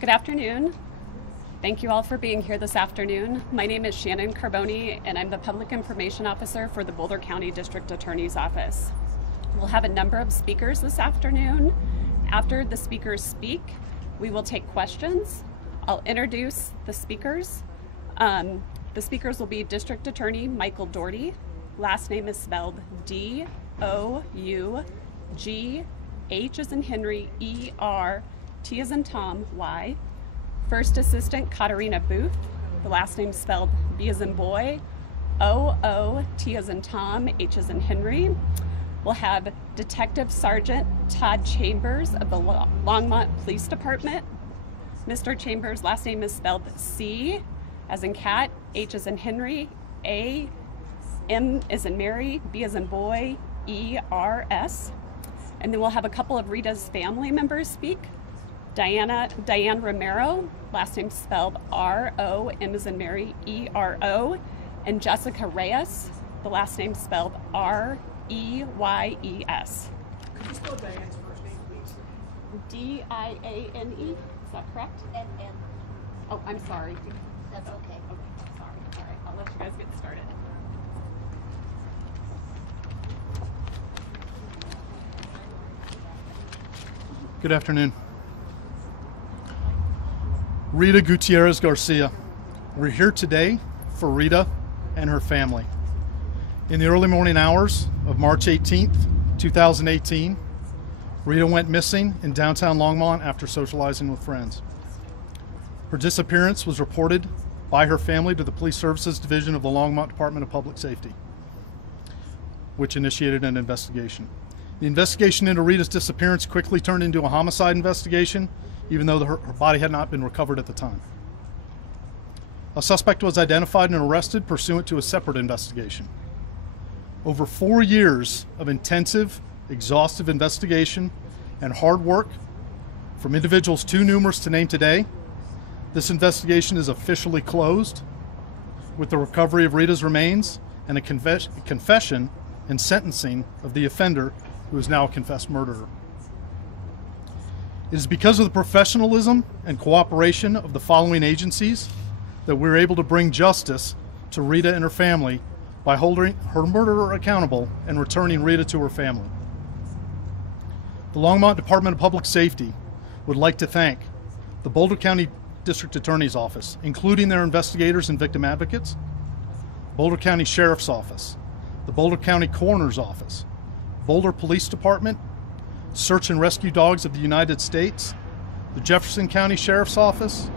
Good afternoon. Thank you all for being here this afternoon. My name is Shannon Carboni, and I'm the Public Information Officer for the Boulder County District Attorney's Office. We'll have a number of speakers this afternoon. After the speakers speak, we will take questions. I'll introduce the speakers. The speakers will be District Attorney Michael Doherty. Last name is spelled D-O-U-G-H as in Henry, E-R, T as in Tom, Y. First Assistant Katarina Booth. The last name spelled B as in boy, O-O, T as in Tom, H as in Henry. We'll have Detective Sergeant Todd Chambers of the Longmont Police Department. Mr. Chambers' last name is spelled C as in cat, H as in Henry, A, M as in Mary, B as in boy, E-R-S. And then we'll have a couple of Rita's family members speak. Diane Romero, last name spelled R-O, M as in Mary, E-R-O. And Jessica Reyes, the last name spelled R-E-Y-E-S. Could you spell Diane's first name, please? D-I-A-N-E, is that correct? N-N. Oh, I'm sorry. That's okay. Okay, sorry. All right, I'll let you guys get started. Good afternoon. Rita Gutierrez-Garcia. We're here today for Rita and her family. In the early morning hours of March 18th, 2018, Rita went missing in downtown Longmont after socializing with friends. Her disappearance was reported by her family to the Police Services Division of the Longmont Department of Public Safety, which initiated an investigation. The investigation into Rita's disappearance quickly turned into a homicide investigation, even though her body had not been recovered at the time. A suspect was identified and arrested pursuant to a separate investigation. Over 4 years of intensive, exhaustive investigation and hard work from individuals too numerous to name today, this investigation is officially closed with the recovery of Rita's remains and a confession and sentencing of the offender, who is now a confessed murderer. It is because of the professionalism and cooperation of the following agencies that we were able to bring justice to Rita and her family by holding her murderer accountable and returning Rita to her family. The Longmont Department of Public Safety would like to thank the Boulder County District Attorney's Office, including their investigators and victim advocates, Boulder County Sheriff's Office, the Boulder County Coroner's Office, Boulder Police Department, Search and Rescue Dogs of the United States, the Jefferson County Sheriff's Office,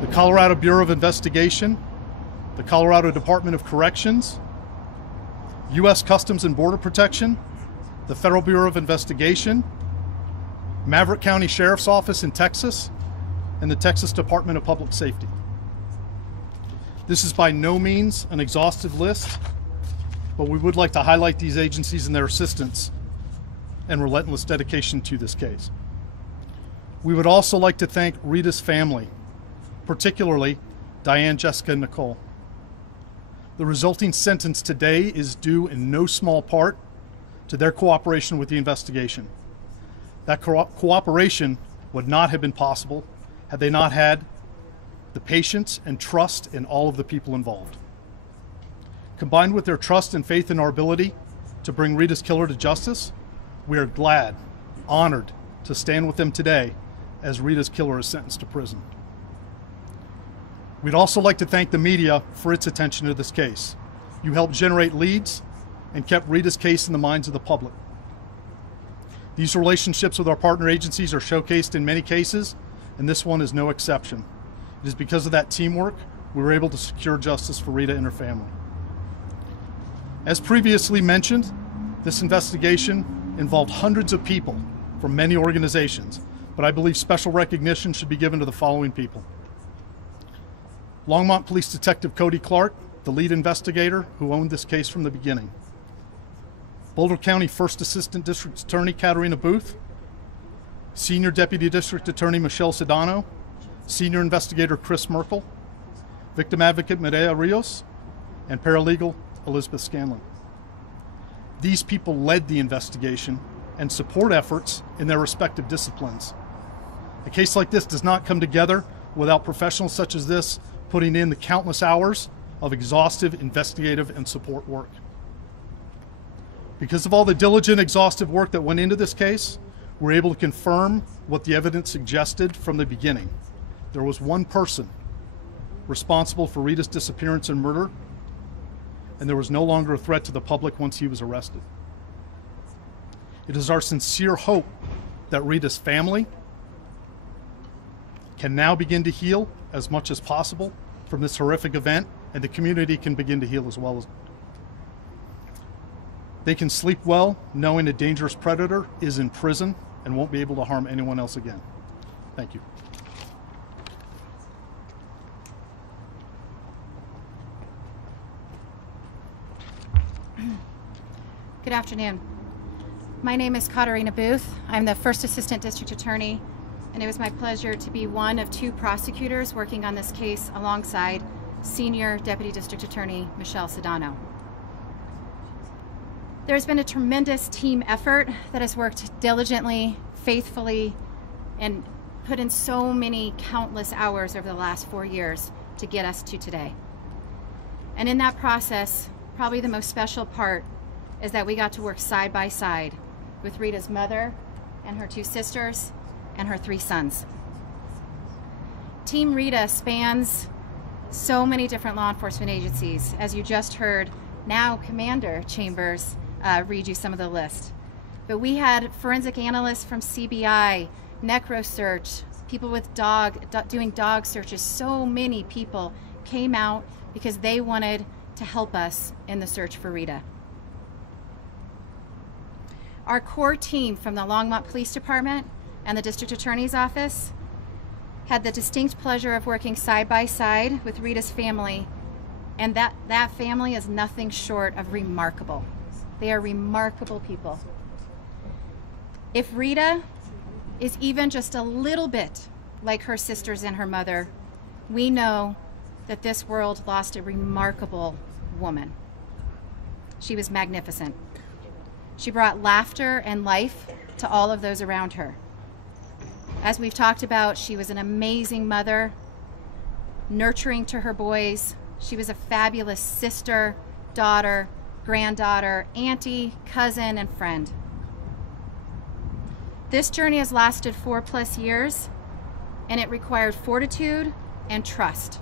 the Colorado Bureau of Investigation, the Colorado Department of Corrections, U.S. Customs and Border Protection, the Federal Bureau of Investigation, Maverick County Sheriff's Office in Texas, and the Texas Department of Public Safety. This is by no means an exhaustive list, but we would like to highlight these agencies and their assistance and relentless dedication to this case. We would also like to thank Rita's family, particularly Diane, Jessica, and Nicole. The resulting sentence today is due in no small part to their cooperation with the investigation. That cooperation would not have been possible had they not had the patience and trust in all of the people involved. Combined with their trust and faith in our ability to bring Rita's killer to justice, we are glad, honored to stand with them today as Rita's killer is sentenced to prison. We'd also like to thank the media for its attention to this case. You helped generate leads and kept Rita's case in the minds of the public. These relationships with our partner agencies are showcased in many cases, and this one is no exception. It is because of that teamwork we were able to secure justice for Rita and her family. As previously mentioned, this investigation involved hundreds of people from many organizations, but I believe special recognition should be given to the following people. Longmont Police Detective Cody Clark, the lead investigator who owned this case from the beginning. Boulder County First Assistant District Attorney Katarina Booth, Senior Deputy District Attorney Michelle Sedano, Senior Investigator Chris Merkel, Victim Advocate Medea Rios, and Paralegal Elizabeth Scanlon. These people led the investigation and support efforts in their respective disciplines. A case like this does not come together without professionals such as this putting in the countless hours of exhaustive investigative and support work. Because of all the diligent, exhaustive work that went into this case, we're able to confirm what the evidence suggested from the beginning. There was one person responsible for Rita's disappearance and murder, and there was no longer a threat to the public once he was arrested. It is our sincere hope that Rita's family can now begin to heal as much as possible from this horrific event, and the community can begin to heal as well. As they can sleep well knowing a dangerous predator is in prison and won't be able to harm anyone else again. Thank you. Good afternoon. My name is Katarina Booth. I'm the First Assistant District Attorney, and it was my pleasure to be one of two prosecutors working on this case alongside Senior Deputy District Attorney Michelle Sedano. There's been a tremendous team effort that has worked diligently, faithfully, and put in so many countless hours over the last 4 years to get us to today. And in that process, probably the most special part is that we got to work side by side with Rita's mother and her 2 sisters and her 3 sons. Team Rita spans so many different law enforcement agencies. As you just heard, now Commander Chambers read you some of the list. But we had forensic analysts from CBI, NecroSearch, people with doing dog searches. So many people came out because they wanted to help us in the search for Rita. Our core team from the Longmont Police Department and the District Attorney's Office had the distinct pleasure of working side by side with Rita's family, and that family is nothing short of remarkable. They are remarkable people. If Rita is even just a little bit like her sisters and her mother, we know that this world lost a remarkable woman. She was magnificent. She brought laughter and life to all of those around her. As we've talked about, she was an amazing mother, nurturing to her boys. She was a fabulous sister, daughter, granddaughter, auntie, cousin, and friend. This journey has lasted 4+ years, and it required fortitude and trust.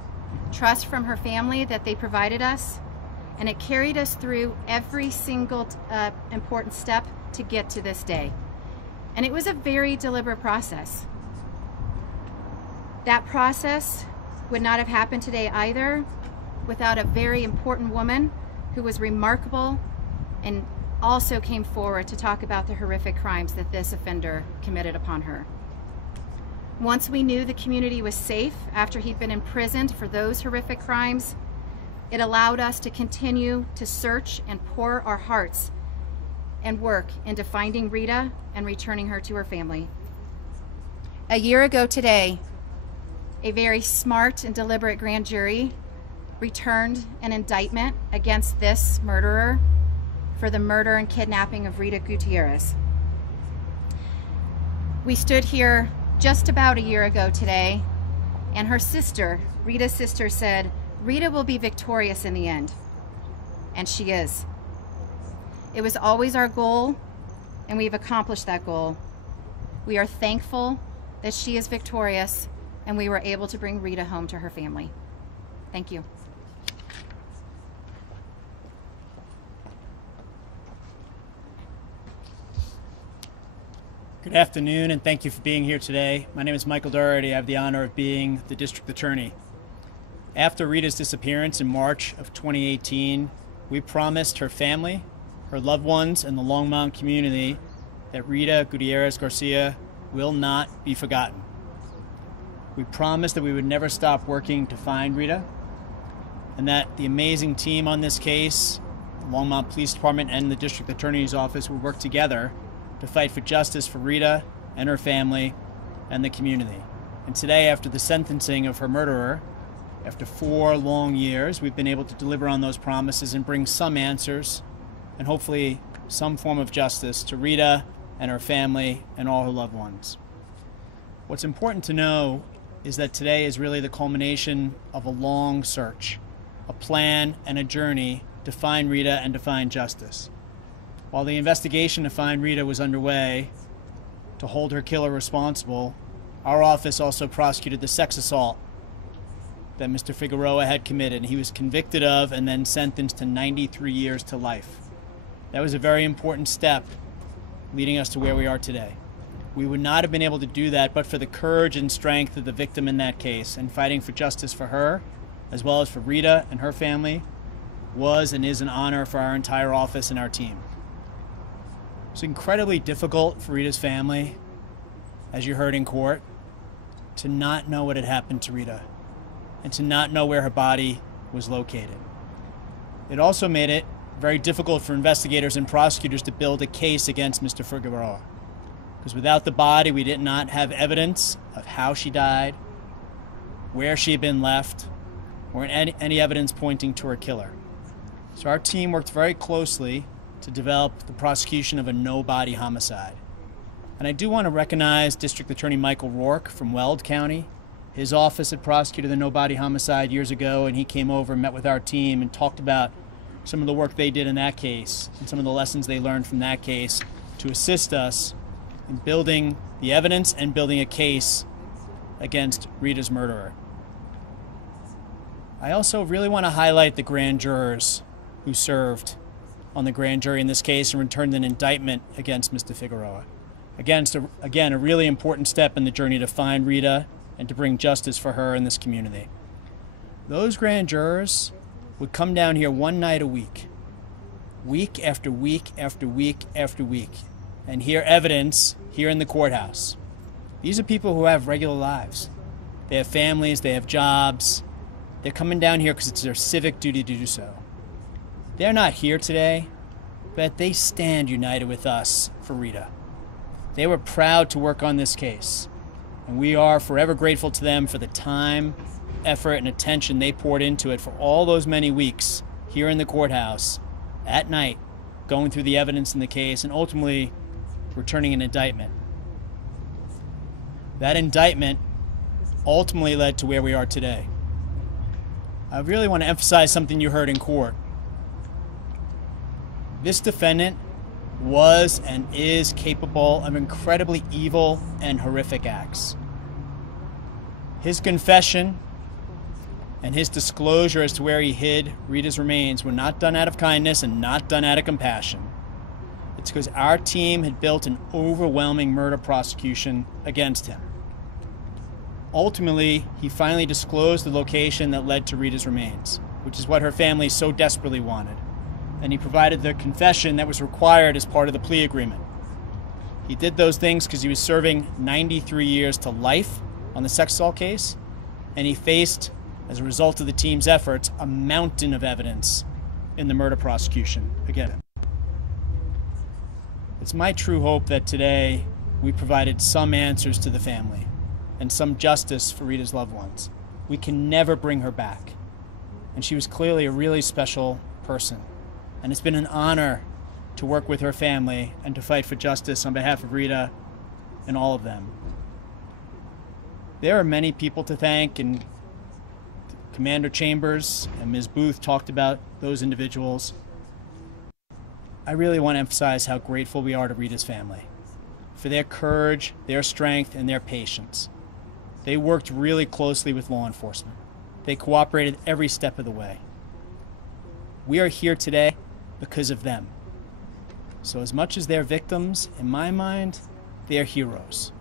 Trust from her family that they provided us, and it carried us through every single important step to get to this day. And it was a very deliberate process. That process would not have happened today either without a very important woman who was remarkable and also came forward to talk about the horrific crimes that this offender committed upon her. Once we knew the community was safe after he'd been imprisoned for those horrific crimes, it allowed us to continue to search and pour our hearts and work into finding Rita and returning her to her family. A year ago today, a very smart and deliberate grand jury returned an indictment against this murderer for the murder and kidnapping of Rita Gutierrez. We stood here just about a year ago today, and her sister, Rita's sister, said, "Rita will be victorious in the end." And she is. It was always our goal, and we've accomplished that goal. We are thankful that she is victorious, and we were able to bring Rita home to her family. Thank you. Good afternoon, and thank you for being here today. My name is Michael Doherty. I have the honor of being the District Attorney. After Rita's disappearance in March of 2018, we promised her family, her loved ones, and the Longmont community that Rita Gutierrez-Garcia will not be forgotten. We promised that we would never stop working to find Rita, and that the amazing team on this case, the Longmont Police Department and the District Attorney's Office, would work together to fight for justice for Rita and her family and the community. And today, after the sentencing of her murderer, after 4 long years, we've been able to deliver on those promises and bring some answers and hopefully some form of justice to Rita and her family and all her loved ones. What's important to know is that today is really the culmination of a long search, a plan and a journey to find Rita and to find justice. While the investigation to find Rita was underway, to hold her killer responsible, our office also prosecuted the sex assault that Mr. Figueroa had committed. He was convicted of and then sentenced to 93 years to life. That was a very important step leading us to where we are today. We would not have been able to do that but for the courage and strength of the victim in that case, and fighting for justice for her, as well as for Rita and her family, was and is an honor for our entire office and our team. It's incredibly difficult for Rita's family, as you heard in court, to not know what had happened to Rita and to not know where her body was located. It also made it very difficult for investigators and prosecutors to build a case against Mr. Figueroa, because without the body, we did not have evidence of how she died, where she had been left, or any evidence pointing to her killer. So our team worked very closely to develop the prosecution of a no-body homicide. And I do want to recognize District Attorney Michael Rourke from Weld County. His office had prosecuted the no-body homicide years ago, and he came over and met with our team and talked about some of the work they did in that case and some of the lessons they learned from that case to assist us in building the evidence and building a case against Rita's murderer. I also really want to highlight the grand jurors who served on the grand jury in this case and returned an indictment against Mr. Figueroa. Again, a really important step in the journey to find Rita and to bring justice for her in this community. Those grand jurors would come down here one night a week, week after week after week after week, and hear evidence here in the courthouse. These are people who have regular lives. They have families, they have jobs. They're coming down here because it's their civic duty to do so. They're not here today, but they stand united with us for Rita. They were proud to work on this case, and we are forever grateful to them for the time, effort, and attention they poured into it for all those many weeks here in the courthouse at night, going through the evidence in the case and ultimately returning an indictment. That indictment ultimately led to where we are today. I really want to emphasize something you heard in court. This defendant was and is capable of incredibly evil and horrific acts. His confession and his disclosure as to where he hid Rita's remains were not done out of kindness and not done out of compassion. It's because our team had built an overwhelming murder prosecution against him. Ultimately, he finally disclosed the location that led to Rita's remains, which is what her family so desperately wanted. And he provided the confession that was required as part of the plea agreement. He did those things because he was serving 93 years to life on the sex assault case, and he faced, as a result of the team's efforts, a mountain of evidence in the murder prosecution against him. It's my true hope that today we provided some answers to the family and some justice for Rita's loved ones. We can never bring her back, and she was clearly a really special person. And it's been an honor to work with her family and to fight for justice on behalf of Rita and all of them. There are many people to thank, and Commander Chambers and Ms. Booth talked about those individuals. I really want to emphasize how grateful we are to Rita's family for their courage, their strength, and their patience. They worked really closely with law enforcement. They cooperated every step of the way. We are here today because of them. So as much as they're victims, in my mind, they're heroes.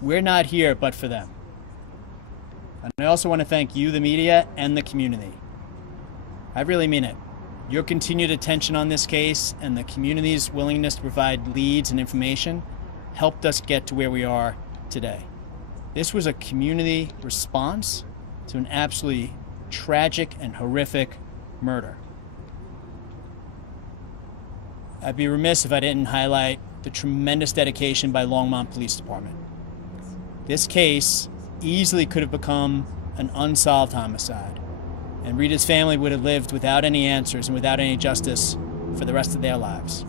We're not here but for them. And I also want to thank you, the media, and the community. I really mean it. Your continued attention on this case and the community's willingness to provide leads and information helped us get to where we are today. This was a community response to an absolutely tragic and horrific murder. I'd be remiss if I didn't highlight the tremendous dedication by Longmont Police Department. This case easily could have become an unsolved homicide, and Rita's family would have lived without any answers and without any justice for the rest of their lives.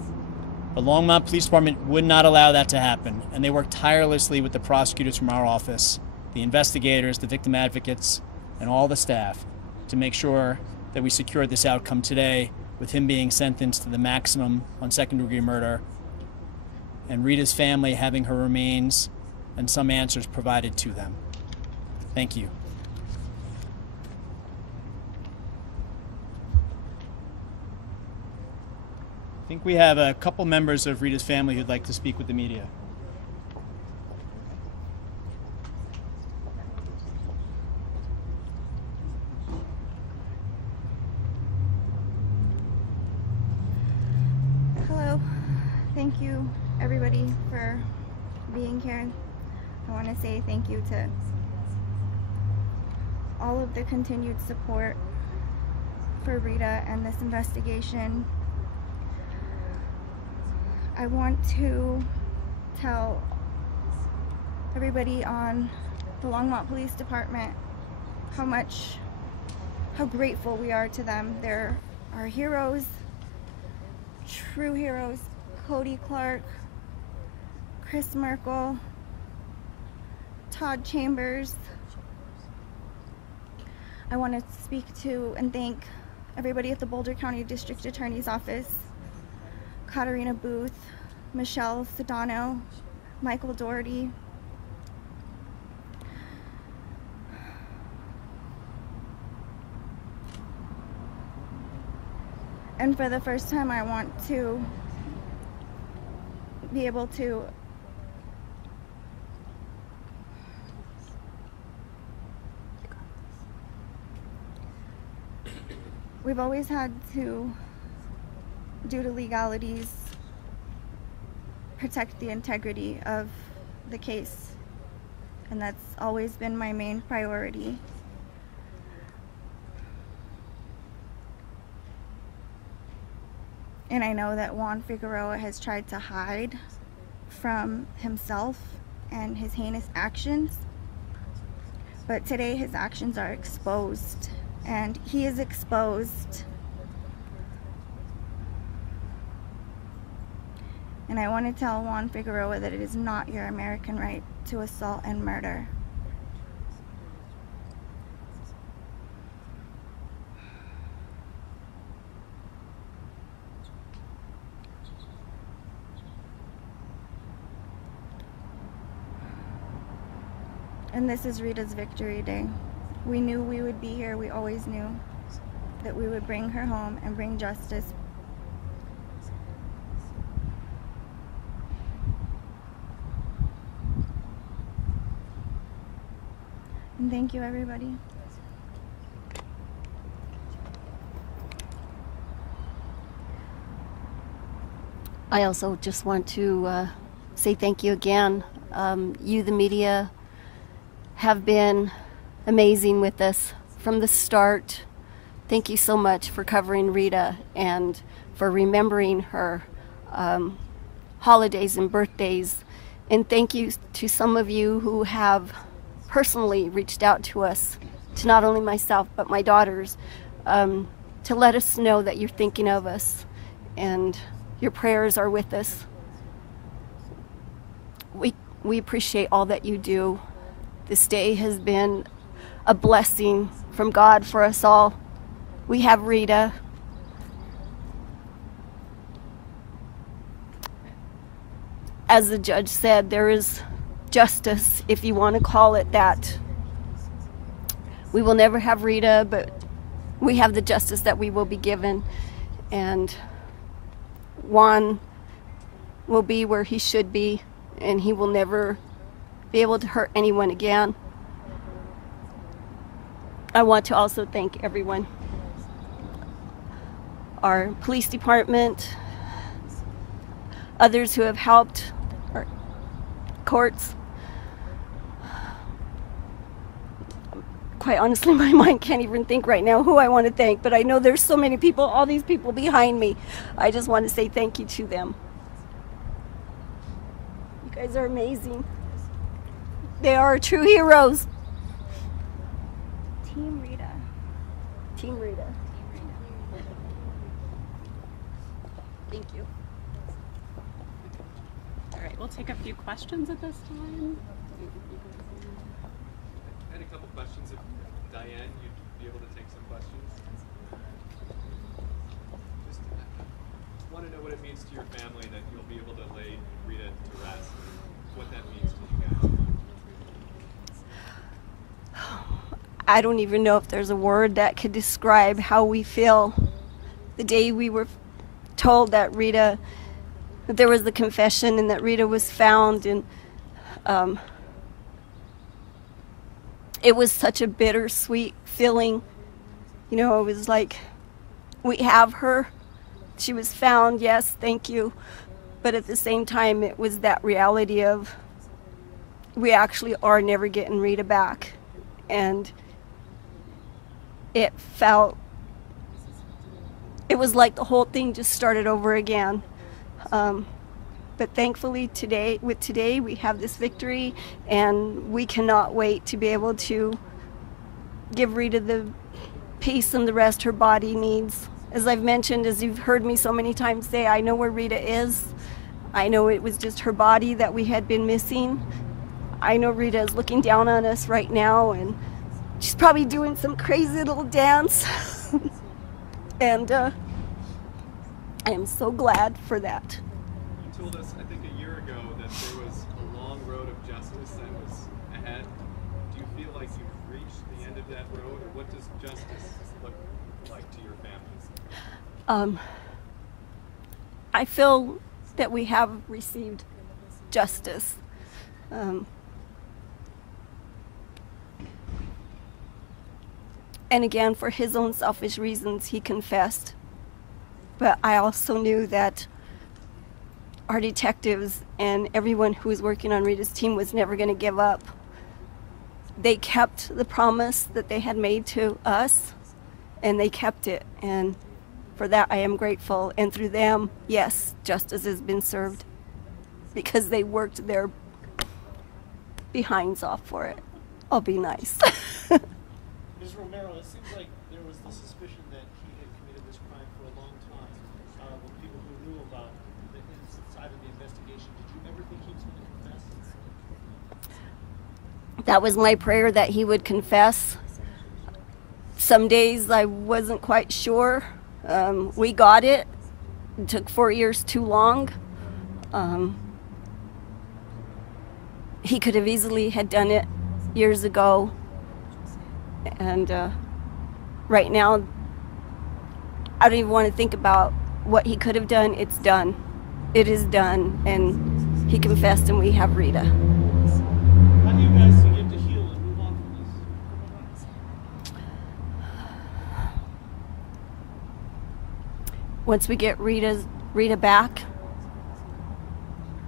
The Longmont Police Department would not allow that to happen, and they worked tirelessly with the prosecutors from our office, the investigators, the victim advocates, and all the staff to make sure that we secured this outcome today, with him being sentenced to the maximum on second-degree murder and Rita's family having her remains and some answers provided to them. Thank you. I think we have a couple members of Rita's family who'd like to speak with the media. Hello. Thank you, everybody, for being here. I want to say thank you to all of the continued support for Rita and this investigation. I want to tell everybody on the Longmont Police Department how grateful we are to them. They're our heroes, true heroes. Cody Clark, Chris Merkel, Todd Chambers. I want to speak to and thank everybody at the Boulder County District Attorney's Office, Katarina Booth, Michelle Sedano, Michael Doherty. And for the first time, I want to be able to we've always had to, due to legalities, protect the integrity of the case, and that's always been my main priority. And I know that Juan Figueroa has tried to hide from himself and his heinous actions, but today his actions are exposed, and he is exposed. And I want to tell Juan Figueroa that it is not your American right to assault and murder. And this is Rita's victory day. We knew we would be here. We always knew that we would bring her home and bring justice. And thank you, everybody. I also just want to say thank you again. You, the media, have been amazing with us from the start. Thank you so much for covering Rita and for remembering her holidays and birthdays. And thank you to some of you who have personally reached out to us, to not only myself but my daughters, to let us know that you're thinking of us and your prayers are with us. We appreciate all that you do. This day has been a blessing from God for us all. We have Rita. As the judge said, there is justice, if you want to call it that. We will never have Rita, but we have the justice that we will be given. And Juan will be where he should be, and he will never be able to hurt anyone again. I want to also thank everyone. Our police department, others who have helped, our courts. Quite honestly, my mind can't even think right now who I want to thank, but I know there's so many people, all these people behind me. I just want to say thank you to them. You guys are amazing. They are true heroes. Team Rita. Team Rita. Thank you. we'll take a few questions at this time. I had a couple questions. If Diane, you'd be able to take some questions. Just want to know what it means to your family that you'll be able to lay Rita to rest. What that means to you guys. I don't even know if there's a word that could describe how we feel. The day we were told that there was the confession and that Rita was found, and it was such a bittersweet feeling. You know, it was like, we have her, she was found, yes, thank you. But at the same time, it was that reality of, we actually are never getting Rita back. And it was like the whole thing just started over again. But thankfully today we have this victory, and we cannot wait to be able to give Rita the peace and the rest her body needs. As I've mentioned, as you've heard me so many times say, I know where Rita is. I know it was just her body that we had been missing. I know Rita is looking down on us right now, and she's probably doing some crazy little dance. And I am so glad for that. You told us, I think a year ago, that there was a long road of justice that was ahead. Do you feel like you've reached the end of that road, or what does justice look like to your family? I feel that we have received justice. And again, for his own selfish reasons, he confessed. But I also knew that our detectives and everyone who was working on Rita's team was never going to give up. They kept the promise that they had made to us, and they kept it. And for that, I am grateful. And through them, yes, justice has been served, because they worked their behinds off for it. I'll be nice. Ms. Romero, it seems like there was the suspicion that he had committed this crime for a long time. With people who knew about the innocent side of the investigation, did you ever think he was going to confess? That was my prayer, that he would confess. Some days I wasn't quite sure. We got it. It took 4 years too long. He could have easily had done it years ago. And right now, I don't even want to think about what he could have done. It's done. It is done. And he confessed, and we have Rita. How do you guys begin to heal and move on from this? Once we get Rita back,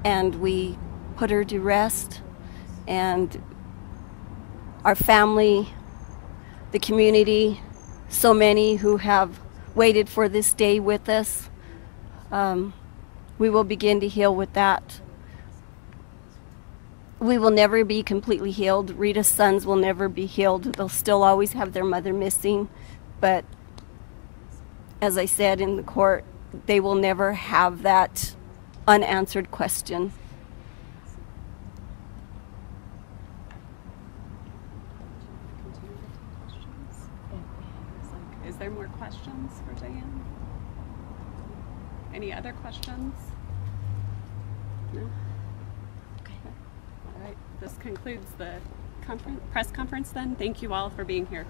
and we put her to rest, and our family, the community, so many who have waited for this day with us, we will begin to heal with that. We will never be completely healed. Rita's sons will never be healed. They'll still always have their mother missing. But as I said in the court, they will never have that unanswered question. Is there more questions for Diane? Any other questions? No? Okay. All right. This concludes the press conference then. Thank you all for being here.